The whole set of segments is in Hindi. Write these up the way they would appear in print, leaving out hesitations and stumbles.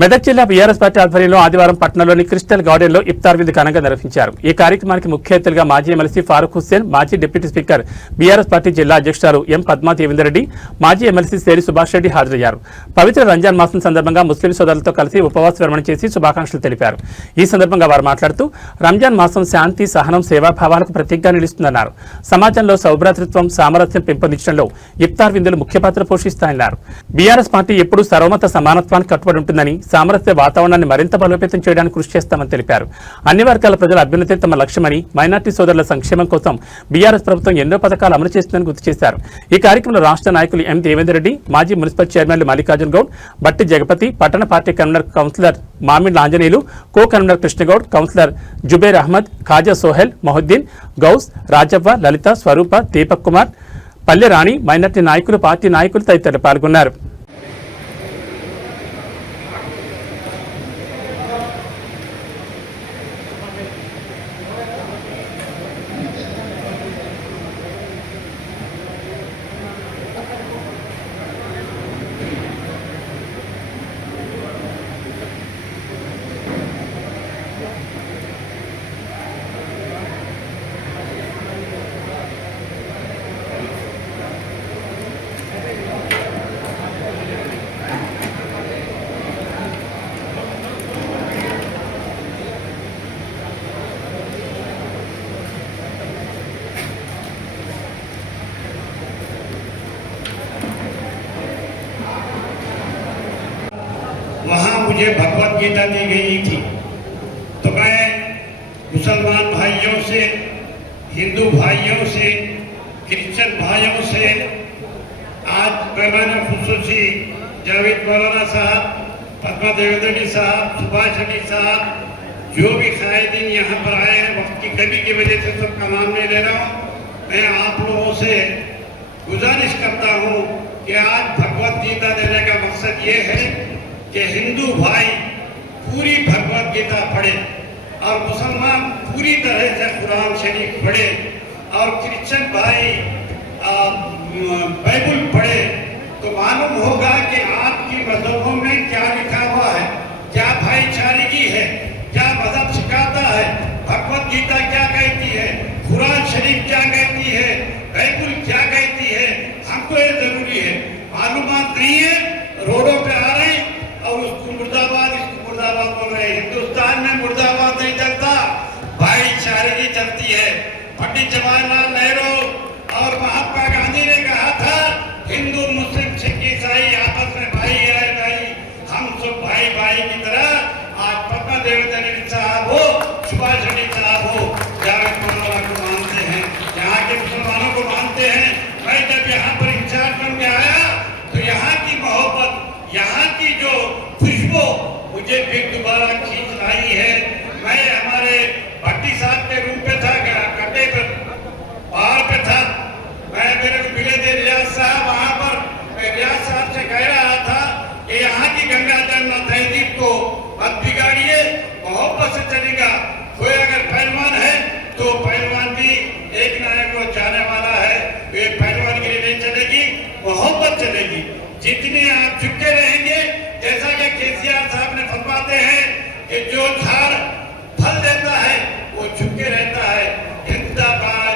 మెదక్ జిల్లా బీఆర్ఎస్ పార్టీ ఆధ్వర్యంలో ఆదివారం పట్టణంలోని క్రిస్టల్ గార్డెన్ లో ఇఫ్తార్ విందు ఘనంగా నిర్వహించారు। ఈ కార్యక్రమానికి ముఖ్య అతిథులుగా మాజీ ఎమ్మెల్సీ ఫారూక్ హుస్సేన్, మాజీ డిప్యూటీ స్పీకర్ బీఆర్ఎస్ పార్టీ జిల్లా అధ్యక్షురాలు ఎం పద్మా దేవేందర్, మాజీ ఎమ్మెల్సీ సేరి సుభాష్ రెడ్డి హాజరయ్యారు। పవిత్ర రంజాన్ మాసం సందర్భంగా ముస్లిం సోదరులతో కలిసి ఉపవాస విరమణ చేసి శుభాకాంక్షలు తెలిపారు। ఈ సందర్భంగా వారు మాట్లాడుతూ రంజాన్ మాసం శాంతి, సహనం, సేవాభావాలకు ప్రతీకగా నిలుస్తుందన్నారు। సమాజంలో సౌభ్రాతృత్వం, సామరస్యం పెంపొందించడంలో ఇఫ్తార్ విందులు ముఖ్య పాత్ర పోషిస్తాయన్నారు। బీఆర్ఎస్ పార్టీ ఎప్పుడూ సర్వమత సమానత్వానికి కట్టుబడి ఉంటుందని, సామరస్య వాతావరణాన్ని మరింత బలోపేతం చేయడానికి కృషి చేస్తామని తెలిపారు। అన్ని వర్గాల ప్రజల అభ్యున్నతి తమ లక్ష్యమని, మైనార్టీ సోదరుల సంక్షేమం కోసం బీఆర్ఎస్ ప్రభుత్వం ఎన్నో పథకాలు అమలు చేస్తుందని గుర్తు చేశారు। ఈ కార్యక్రమంలో రాష్ట్ర నాయకులు ఎం దేవేందర్ రెడ్డి, మాజీ మున్సిపల్ చైర్మన్లు మల్లికార్జున గౌడ్, బట్టి జగపతి, పట్టణ party convener councillor Mamindla Anjaneyulu, co convener Krishnagoud, councillor Zuber Ahmed, Khaja Sohail, Mohiuddin, Ghouse, Rajavva, Lalitha, Swaroopa, Deepak Kumar, Palle Rani, minority నాయకులు, పార్టీ నాయకులు తదితరులు పాల్గొన్నారు। वहाँ मुझे भगवत गीता दी गई थी, तो मैं मुसलमान भाइयों से, हिंदू भाइयों से, क्रिश्चियन भाइयों से आज मेहमान खुसूसी जावेद मौलाना साहब, पद्मा देवेंद्र साहब, सुभाष रेड्डी साहब, जो भी कायदीन यहाँ पर आए हैं, वक्त की कमी की वजह से सबका नाम नहीं ले रहा हूँ। मैं आप लोगों से गुजारिश करता हूँ कि आज भगवत गीता देने का मकसद ये है कि हिंदू भाई पूरी भगवत गीता पढ़े और मुसलमान पूरी तरह से कुरान शरीफ पढ़े और क्रिश्चियन भाई बाइबल पढ़े, तो मालूम होगा कि आपकी मजहबों में क्या लिखा हुआ है, क्या भाईचारगी है, क्या मजहब सिखाता है, भगवत गीता क्या कहती है, कुरान शरीफ क्या कहती है, बाइबल क्या कहती है। हमको ये जरूरी है, मालूमात नहीं है, रोडों पे आ रहे हैं और उसको मुर्दाबाद, इसको मुर्दाबाद बोल रहे हैं। हिंदुस्तान में मुर्दाबाद नहीं चलता, भाईचारगी चलती है। पंडित जवाहरलाल नेहरू और महात्मा गांधी ने कहा था, हिंदू, मुस्लिम, सिख, ईसाई आपस में भाई है भाई, हम सब भाई भाई की तरह। आज पद्मा देवेंद्र साहब हो, सुभाष रेड्डी साहब हो, जावेद मौलाना को मानते हैं, यहाँ के मुसलमानों को मानते हैं। मैं जब यहाँ पर इंचार्ज बन के आया तो यहाँ की मोहब्बत, यहाँ की जो खुशबू मुझे फिर दोबारा खींच लाई है। मैं हमारे भट्टी साहब के रूम पे था, कटे पर पहाड़ पे था, मैं मेरे को मिले थे रियाज साहब वहाँ पर। मैं रियाज साहब से कह रहा था कि यहाँ की गंगा जमुना तहजीब को मत बिगाड़िए, मोहब्बत से चलेगा। कोई अगर पहलवान है तो पहलवान भी एक नायक को जाने वाला है, वे पहलवानगिरी नहीं चलेगी, मोहब्बत चलेगी। जितने आप चुपके रहेंगे, जैसा कि केसीआर साहब ने फरमाते हैं कि जो झाड़ फल देता है वो चुपके रहता है। ఎంత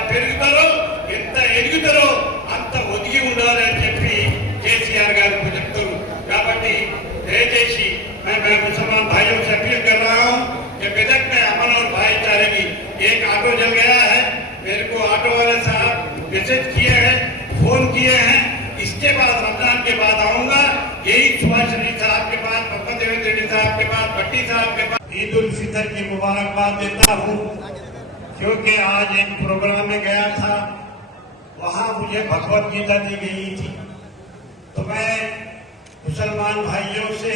పెరుగుతారో, ఎంత ఎదుగుతారో అంత ఒదిగి ఉండాలని చెప్పి కేసీఆర్ గారు చెప్తారు। కాబట్టి దయచేసి मैं मुसलमान भाइयों से अपील कर रहा हूँ कि मेदक में अमन और भाईचारे की। एक ऑटो जल गया है, मेरे को ऑटो वाले साहब मैसेज किए हैं, फोन किए हैं। इसके बाद रमजान के बाद आऊंगा, यही सुभाष रेड्डी साहब के पास, पद्मा देवेंद्र साहब के पास, भट्टी साहब के पास ईद उल फितर की मुबारकबाद देता हूँ, क्योंकि आज एक प्रोग्राम में गया था, वहाँ मुझे भगवत गीता दी गई थी। तो मैं मुसलमान भाइयों से,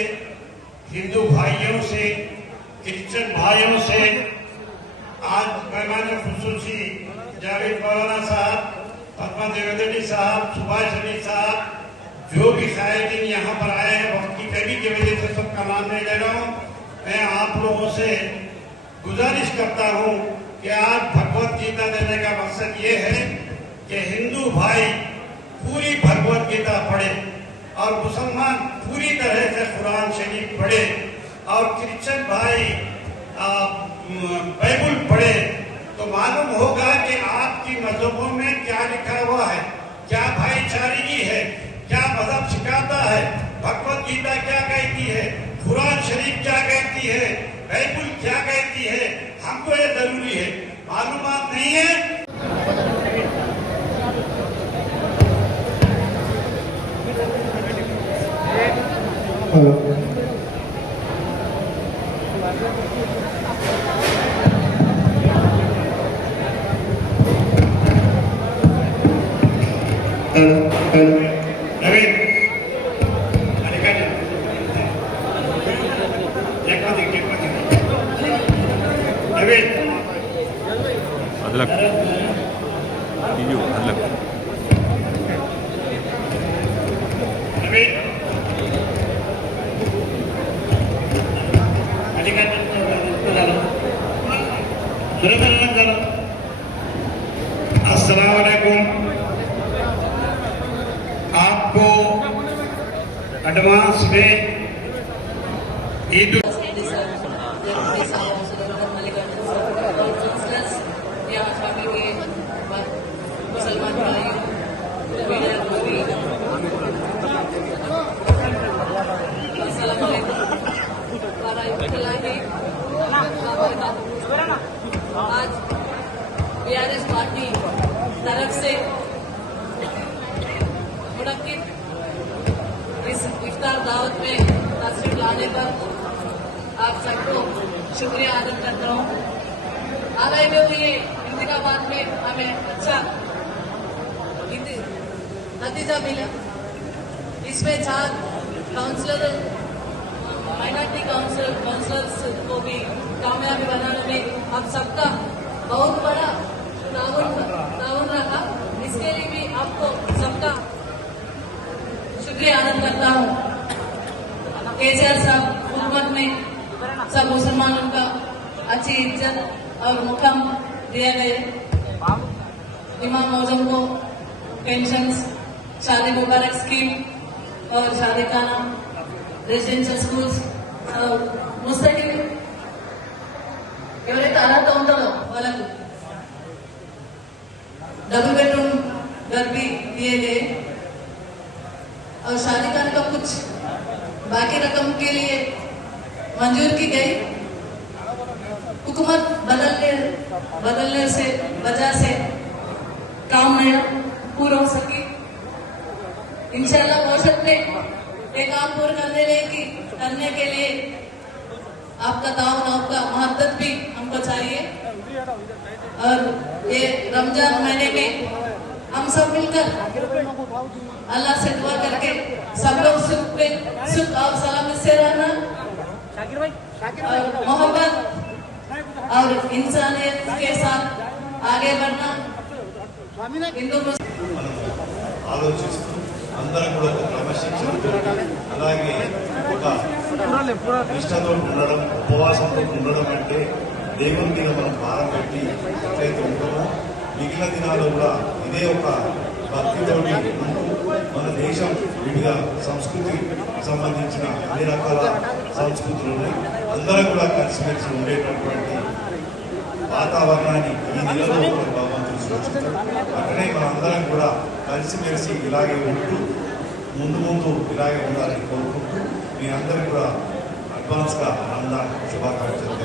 हिंदू भाइयों से, क्रिश्चियन भाइयों से आज मेहमान खुसूसी जावेद मौलाना साहब, पद्मा देवेंद्र साहब, सुभाष रेड्डी साहब, जो भी कायदीन यहाँ पर आए हैं, वक्त की कमी की वजह से सबका नाम नहीं ले रहा हूँ। मैं आप लोगों से गुजारिश करता हूँ कि आज भगवत गीता देने का मकसद ये है कि हिंदू भाई पूरी भगवत गीता पढ़े और मुसलमान पूरी तरह से कुरान शरीफ पढ़े, और क्रिश्चियन भाई बाइबल पढ़े तो मालूम होगा कि आपकी मजहबों में क्या लिखा हुआ है, क्या भाईचारगी है, क्या मजहब सिखाता है, भगवत गीता क्या कहती है, कुरान शरीफ क्या कहती है, बाइबल क्या कहती है। हमको ये जरूरी है, मालूमात नहीं है। अदलक अदलक अस्सलाम वालेकुम। आपको एडवांस में ईद मुसलमान भाई आज बीआरएस पार्टी तरफ से मुनक्किद इस इफ्तार दावत में तशरीफ लाने पर आप सबको शुक्रिया अदा करता हूँ। आगे हुए इंतखाबात में हमें अच्छा नतीजा मिला। इसमें 4 काउंसलर माइनॉरिटी काउंसलर्स को भी कामयाबी बनाने में आप सबका बहुत बड़ा ताउन रहा। इसके लिए भी आपको सबका शुक्रिया अदा करता हूँ। केसीआर साहब हुकूमत में सब मुसलमानों का अच्छी इज्जत और मुकाम दिया गया। इमाम मौजूद को पेंशन, शादी मुबारक स्कीम और शादी खाना, रेजिडेंशियल स्कूल्स मुस्तकिल ఎవరైతే అర్హత ఉంటుందో వాళ్ళకు डबल बेडरूम घर भी दिए गए और शादी खाने का कुछ बाकी रकम के लिए मंजूर की गई। हुकूमत बदलने से वजह से काम नहीं पूरा हो सकी। इंशाल्लाह मौसम में ये काम पूरा करने के लिए आपका ताउन, आपका मोहब्बत भी हमको चाहिए। और ये रमजान महीने में हम सब मिलकर अल्लाह से दुआ करके सब लोग सुख और सलामत से रहना और मोहब्बत और इंसानियत के साथ आगे बढ़ना। हिंदू ఆలోచిస్తూ అందరం కూడా ఒక క్రమశిక్షణతో అలాగే ఒక నిష్ఠతో ఉండడం, ఉపవాసంతో ఉండడం అంటే దేవుని మీద మనం భారం పెట్టి ఎట్లయితే ఉంటామో మిగిలిన దినాల్లో కూడా ఇదే ఒక భక్తితోటి ఉంటూ మన దేశం వివిధ సంస్కృతికి సంబంధించిన అన్ని రకాల సంస్కృతులు ఉన్నాయి. అందరం కూడా కలిసిమెలిసి ఉండేటటువంటి వాతావరణాన్ని ఈ నెలలో భగవంతుడు సృష్టించాడు. అక్కడే మనందరం కూడా కలిసిమెలిసి ఇలాగే ఉంటూ ముందు ఇలాగే ఉండాలని కోరుకుంటూ మీ అందరికీ కూడా అడ్వాన్స్గా రంజాన్ శుభాకాంక్షలు